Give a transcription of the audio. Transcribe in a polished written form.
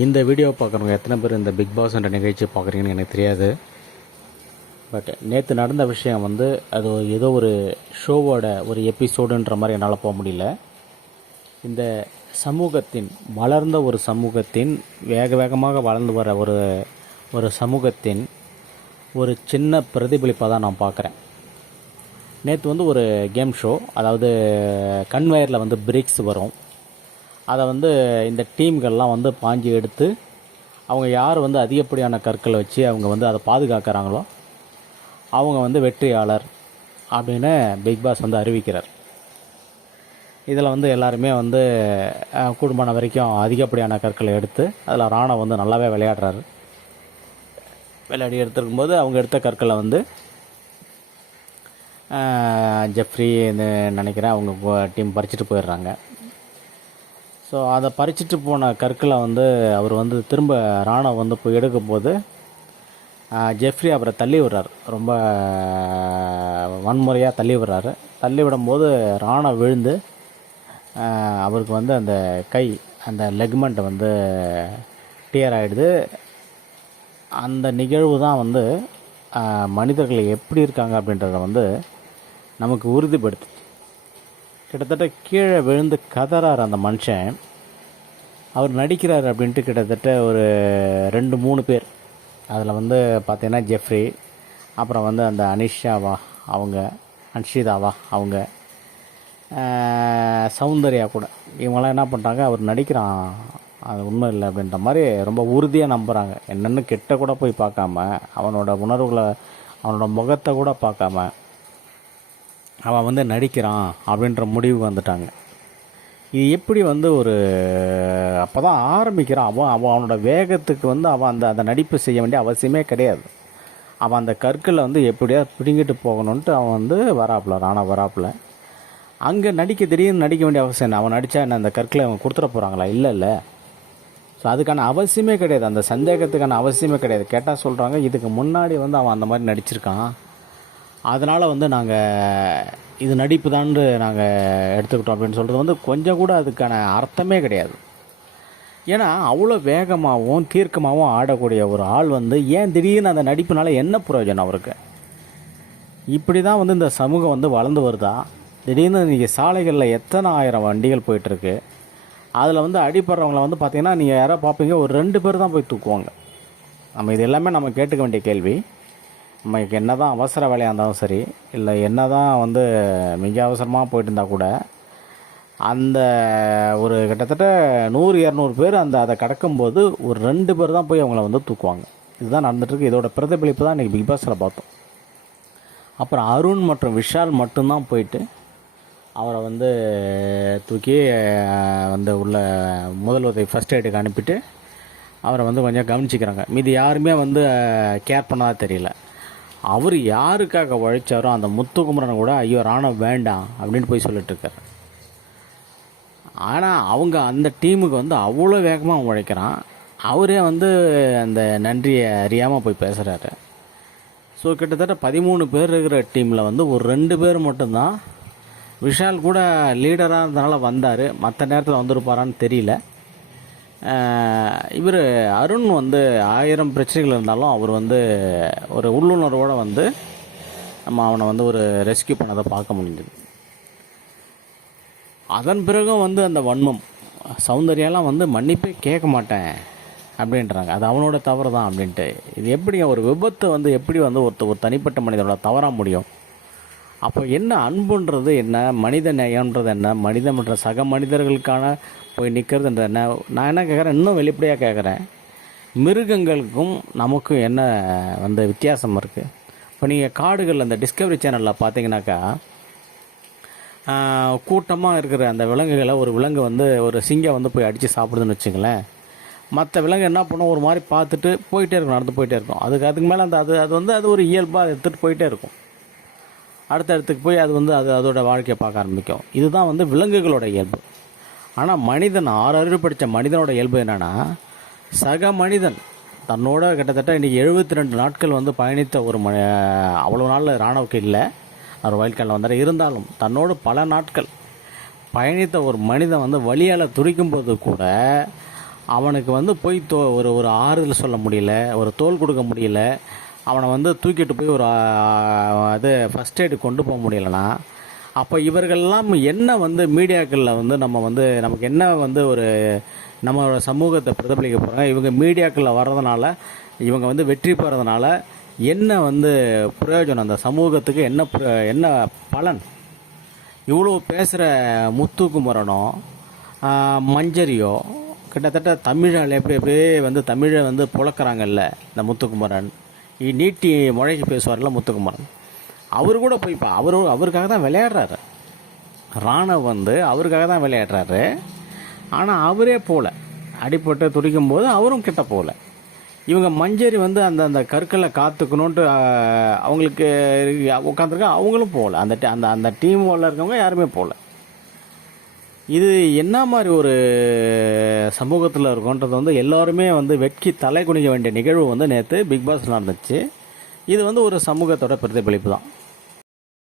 இந்த வீடியோ பார்க்குறவங்க எத்தனை பேர் இந்த பிக் பாஸ் என்ற நிகழ்ச்சி பார்க்குறீங்கன்னு எனக்கு தெரியாது. பட் நேற்று நடந்த விஷயம் வந்து அது ஏதோ ஒரு ஷோவோட ஒரு எபிசோடுன்ற மாதிரி என்னால் போக முடியல. இந்த சமூகத்தின் வளர்ந்த ஒரு சமூகத்தின் வேகமாக வளர்ந்து வர ஒரு சமூகத்தின் ஒரு சின்ன பிரதிபலிப்பாக தான் நான் பார்க்குறேன். நேற்று வந்து ஒரு கேம் ஷோ, அதாவது கன்வேயரில் வந்து பிரேக்ஸ் வரும். அதை வந்து இந்த டீம்கள்லாம் வந்து பாஞ்சு எடுத்து அவங்க யார் வந்து அதிகப்படியான கற்களை வச்சு அவங்க வந்து அதை பாதுகாக்கிறாங்களோ அவங்க வந்து வெற்றியாளர் அப்படின்னு பிக் பாஸ் வந்து அறிவிக்கிறார். இதில் வந்து எல்லாருமே வந்து கூடுமான வரைக்கும் அதிகப்படியான கற்களை எடுத்து அதில் ராணா வந்து நல்லாவே விளையாடி எடுத்துருக்கும்போது அவங்க எடுத்த கற்களை வந்து ஜெஃப்ரி நினைக்கிறேன் அவங்க டீம் பறிச்சுட்டு போயிடுறாங்க. ஸோ அதை பறிச்சுட்டு போன கற்களை வந்து அவர் வந்து திரும்ப ராணா வந்து போய் எடுக்கும்போது ஜெஃப்ரி அவரை தள்ளி விடுறார், ரொம்ப வன்முறையாக தள்ளி விடுறாரு. தள்ளி விடும்போது ராணா விழுந்து அவருக்கு வந்து அந்த கை அந்த லெக்மெண்ட் வந்து டியர் ஆகிடுது. அந்த நிகழ்வு தான் வந்து மனிதர்கள் எப்படி இருக்காங்க அப்படின்றத வந்து நமக்கு உறுதிப்படுத்து. கிட்டத்தட்ட கீழே விழுந்து கதறார் அந்த மனுஷன். அவர் நடிக்கிறார் அப்படின்ட்டு கிட்டத்தட்ட ஒரு 2-3 பேர், அதில் வந்து பார்த்தீங்கன்னா ஜெஃப்ரி, அப்புறம் வந்து அந்த அனிஷாவா அவங்க, அன்ஷிதாவா அவங்க, சௌந்தர்யா கூட, இவங்களாம் என்ன பண்ணுறாங்க, அவர் நடிக்கிறான் அது உண்மை இல்லை அப்படின்ற மாதிரி ரொம்ப உறுதியாக நம்புகிறாங்க. என்னென்னு கிட்ட கூட போய் பார்க்காம, அவனோட உணர்வுகளை அவனோட முகத்தை கூட பார்க்காம அவன் வந்து நடிக்கிறான் அப்படின்ற முடிவு வந்துட்டாங்க. இது எப்படி வந்து ஒரு அப்போ தான் ஆரம்பிக்கிறான். அவனோட வேகத்துக்கு வந்து அவன் அந்த நடிப்பு செய்ய வேண்டிய அவசியமே கிடையாது. அவன் அந்த கற்களை வந்து எப்படியாவது பிடுங்கிட்டு போகணுன்ட்டு அவன் வந்து ராணா வராப்பில் அங்கே திடீர்னு நடிக்க வேண்டிய அவசியம் என்ன? அவன் நடித்தா என்ன அந்த கற்களை அவன் கொடுத்துட போகிறாங்களா? இல்லை. ஸோ அதுக்கான அவசியமே கிடையாது, அந்த சந்தேகத்துக்கான அவசியமே கிடையாது. கேட்டால் சொல்கிறாங்க இதுக்கு முன்னாடி வந்து அவன் அந்த மாதிரி நடிச்சிருக்கான், அதனால் வந்து நாங்கள் இது நடிப்பு தான் நாங்கள் எடுத்துக்கிட்டோம் அப்படின்னு சொல்கிறது வந்து கொஞ்சம் கூட அதுக்கான அர்த்தமே கிடையாது. ஏன்னா அவ்வளோ வேகமாகவும் தீர்க்கமாகவும் ஆடக்கூடிய ஒரு ஆள் வந்து ஏன் திடீர்னு அந்த நடிப்புனால என்ன பிரயோஜனம் அவருக்கு? இப்படி தான் வந்து இந்த சமூகம் வந்து வளர்ந்து வருதா? திடீர்னு இன்றைக்கி சாலைகளில் எத்தனை ஆயிரம் வண்டிகள் போயிட்டுருக்கு, அதில் வந்து அடிப்படுறவங்கள வந்து பார்த்திங்கன்னா நீங்கள் யாரோ பார்ப்பீங்க, ஒரு 2 பேர் தான் போய் தூக்குவாங்க. நம்ம இது எல்லாமே நம்ம கேட்டுக்க வேண்டிய கேள்வி. நமக்கு என்ன தான் அவசர வேலையாக இருந்தாலும் சரி, இல்லை என்ன தான் வந்து மிக அவசரமாக போயிட்டு இருந்தால் கூட அந்த ஒரு கிட்டத்தட்ட 100-200 பேர் அதை கடக்கும்போது ஒரு 2 பேர் தான் போய் அவங்கள வந்து தூக்குவாங்க. இதுதான் நடந்துகிட்ருக்கு. இதோட பிரதிபலிப்பு தான் இன்றைக்கி பிக் பாஸில் பார்த்தோம். அப்புறம் அருண் மற்றும் விஷால் மட்டும்தான் போயிட்டு அவரை வந்து தூக்கி வந்து உள்ள முதல் உதவி ஃபஸ்ட் எய்டுக்கு அனுப்பிட்டு அவரை வந்து கொஞ்சம் கவனிச்சிக்கிறாங்க. மீதி யாருமே வந்து கேர் பண்ணாத தெரியல. அவர் யாருக்காக உழைச்சாரோ அந்த முத்துக்குமரனை கூட ஐயோ ராணா வேண்டாம் அப்படின்னு போய் சொல்லிட்டுருக்கார். ஆனால் அவங்க அந்த டீமுக்கு வந்து அவ்வளோ வேகமாக உழைக்கிறான். அவரே வந்து அந்த நன்றியை அறியாமல் போய் பேசுகிறாரு. ஸோ கிட்டத்தட்ட 13 பேர் இருக்கிற டீமில் வந்து ஒரு 2 பேர் மட்டும்தான். விஷால் கூட லீடராக இருந்தனால வந்தார், மற்ற நேரத்தில் வந்துருப்பாரான்னு தெரியல. இவர் அருண் வந்து 1000 பிரச்சனைகள் இருந்தாலும் அவர் வந்து ஒரு உள்ளுணர்வோடு வந்து நம்ம அவனை வந்து ஒரு ரெஸ்கியூ பண்ணதை பார்க்க முடிஞ்சது. அதன் பிறகும் வந்து அந்த வன்மம், சௌந்தர்யாலாம் வந்து மன்னிப்பே கேட்க மாட்டேன் அப்படின்றாங்க. அது அவனோட தவறு தான் அப்படின்ட்டு. இது எப்படி ஒரு விபத்தை வந்து எப்படி வந்து ஒரு தனிப்பட்ட மனிதனோட தவறாக முடியும்? அப்போ என்ன அன்புன்றது என்ன, மனித நேயம்ன்றது என்ன, மனிதன் மற்ற சக மனிதர்களுக்கான போய் நிற்கிறதுன்ற என்ன? நான் என்ன கேட்குறேன், இன்னும் வெளிப்படையாக கேட்குறேன், மிருகங்களுக்கும் நமக்கும் என்ன வந்து வித்தியாசம் இருக்குது? இப்போ நீங்கள் காடுகளில் அந்த டிஸ்கவரி சேனலில் பார்த்தீங்கன்னாக்கா கூட்டமாக இருக்கிற அந்த விலங்குகளை ஒரு விலங்கு வந்து ஒரு சிங்கம் வந்து போய் அடித்து சாப்பிடுதுன்னு வச்சுங்களேன், மற்ற விலங்கு என்ன பண்ணும், ஒரு மாதிரி பார்த்துட்டு போயிட்டே இருக்கும், நடந்து போயிட்டே இருக்கும். அதுக்கு மேலே அது ஒரு இயல்பாக எடுத்துகிட்டு போயிட்டே இருக்கும். அடுத்த இடத்துக்கு போய் அது வந்து அதோட வாழ்க்கையை பார்க்க ஆரம்பிக்கும். இதுதான் வந்து விலங்குகளோட இயல்பு. ஆனால் மனிதன் 6 அறிவு படித்த மனிதனோட இயல்பு என்னென்னா, சக மனிதன் தன்னோட கிட்டத்தட்ட இன்றைக்கி 72 நாட்கள் வந்து பயணித்த ஒரு அவ்வளோ நாள் ராணாவுக்கு இல்லை, அவர் வயல் காலில் வந்தார். இருந்தாலும் தன்னோடு பல நாட்கள் பயணித்த ஒரு மனிதன் வந்து வலியால் துடிக்கும்போது கூட அவனுக்கு வந்து போய் ஒரு ஒரு ஆறுதல் சொல்ல முடியல, ஒரு தோள் கொடுக்க முடியல, அவனை வந்து தூக்கிட்டு போய் ஒரு அது ஃபஸ்ட் எய்டு கொண்டு போக முடியலனா, அப்போ இவர்கள்லாம் என்ன வந்து மீடியாக்களில் வந்து நம்ம வந்து நமக்கு என்ன வந்து ஒரு நம்மளோட சமூகத்தை பிரதிபலிக்க போகிறாங்க, இவங்க மீடியாக்களில் வர்றதுனால இவங்க வந்து வெற்றி பெறதுனால என்ன வந்து பிரயோஜனம், அந்த சமூகத்துக்கு என்ன பலன்? இவ்வளோ பேசுகிற முத்துக்குமரனோ மஞ்சரியோ கிட்டத்தட்ட தமிழால் எப்படி எப்படியே வந்து தமிழை வந்து புழக்கிறாங்கல்ல இந்த முத்துக்குமரன், நீட்டி முழக்கி பேசுவார்ல முத்துக்குமரன், அவர் கூட போய் அவருக்காக தான் விளையாடுறாரு. ராணவ் வந்து அவருக்காக தான் விளையாடுறாரு. ஆனால் அவரே போகல, அடிப்பட்டு துடிக்கும் போது அவரும் கிட்ட போகல. இவங்க மஞ்சரி வந்து அந்த கற்களை காத்துக்கணுன்ட்டு அவங்களுக்கு உட்காந்துருக்க, அவங்களும் போகல. அந்த டீம் உள்ள இருக்கவங்க யாருமே போகல. இது என்ன மாதிரி ஒரு சமூகத்தில் இருக்குன்றது வந்து எல்லோருமே வந்து வெட்கி தலை குனிக்க வேண்டிய நிகழ்வு வந்து நேற்று பிக் பாஸ் நடந்துச்சு. இது வந்து ஒரு சமூகத்தோட பிரதிபலிப்பு தான்.